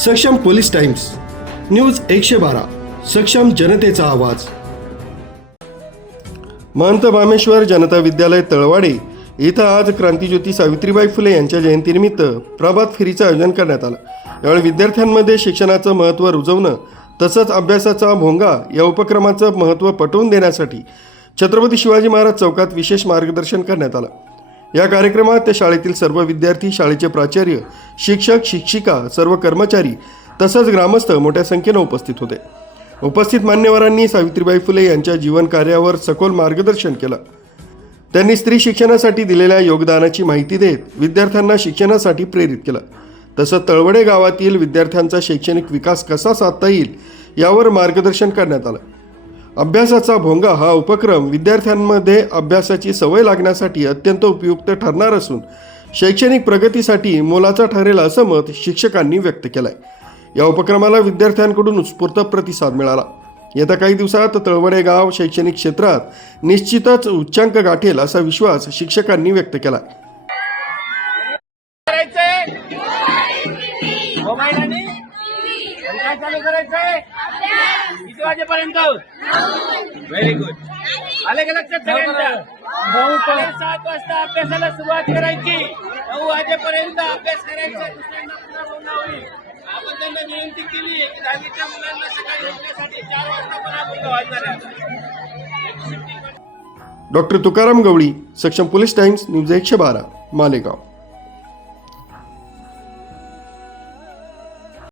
सक्षम police times, news 112, सक्षम जनतेचा आवाज। महंत बामेश्वर जनता विद्यालय तळवाडे इथं आज क्रांतिज्योती सावित्रीबाई फुले यांच्या जयंतीनिमित्त प्रभात फेरीचं आयोजन करण्यात आलं। यावेळी विद्यार्थ्यांमध्ये शिक्षणाचं महत्त्व रुजवणं तसंच अभ्यासाचा भोंगा या उपक्रमाचं महत्त्व पटवून देण्यासाठी छत्रपती शिवाजी महाराज चौकात विशेष मार्गदर्शन करण्यात आलं। या कार्यक्रमात शाळेतील सर्व विद्यार्थी, शाळेचे प्राचार्य, शिक्षक, शिक्षिका, सर्व कर्मचारी तसंच ग्रामस्थ मोठ्या संख्येने उपस्थित होते। उपस्थित मान्यवरांनी सावित्रीबाई फुले यांच्या जीवन कार्यावर सखोल मार्गदर्शन केलं। त्यांनी स्त्री शिक्षणासाठी दिलेल्या योगदानाची माहिती देत विद्यार्थ्यांना शिक्षणासाठी प्रेरित केलं। तसंच तळवडे गावातील विद्यार्थ्यांचा शैक्षणिक विकास कसा साधता येईल यावर मार्गदर्शन करण्यात आलं। अभ्यासाचा भोंगा हा उपक्रम विद्यार्थ्यांमध्ये अभ्यासाची सवय लागण्यासाठी अत्यंत उपयुक्त ठरणार असून शैक्षणिक प्रगतीसाठी मोलाचा ठरेल असं मत शिक्षकांनी व्यक्त केलंय। या उपक्रमाला विद्यार्थ्यांकडून उत्स्फूर्त प्रतिसाद मिळाला। येत्या काही दिवसात तळवडे गाव शैक्षणिक क्षेत्रात निश्चितच उच्चांक गाठेल असा विश्वास शिक्षकांनी व्यक्त केला। किती वाजेपर्यंत? Very good. आले का लक्षात सगळ्यांच्या? 7 वाजता अभ्यासाला सुरुवात करायची, 9 वाजेपर्यंत अभ्यास करायचा, दुसऱ्यांना पुन्हा बोलणं होईल। आपण त्यांना विनंती केली की 10वीच्या मुलांना सकाळी उठण्यासाठी 4 वाजता पुन्हा बोलणं व्हायचं। डॉक्टर तुकाराम गवळी, सक्षम पोलीस टाइम्स, न्यूज 112, मालेगाव।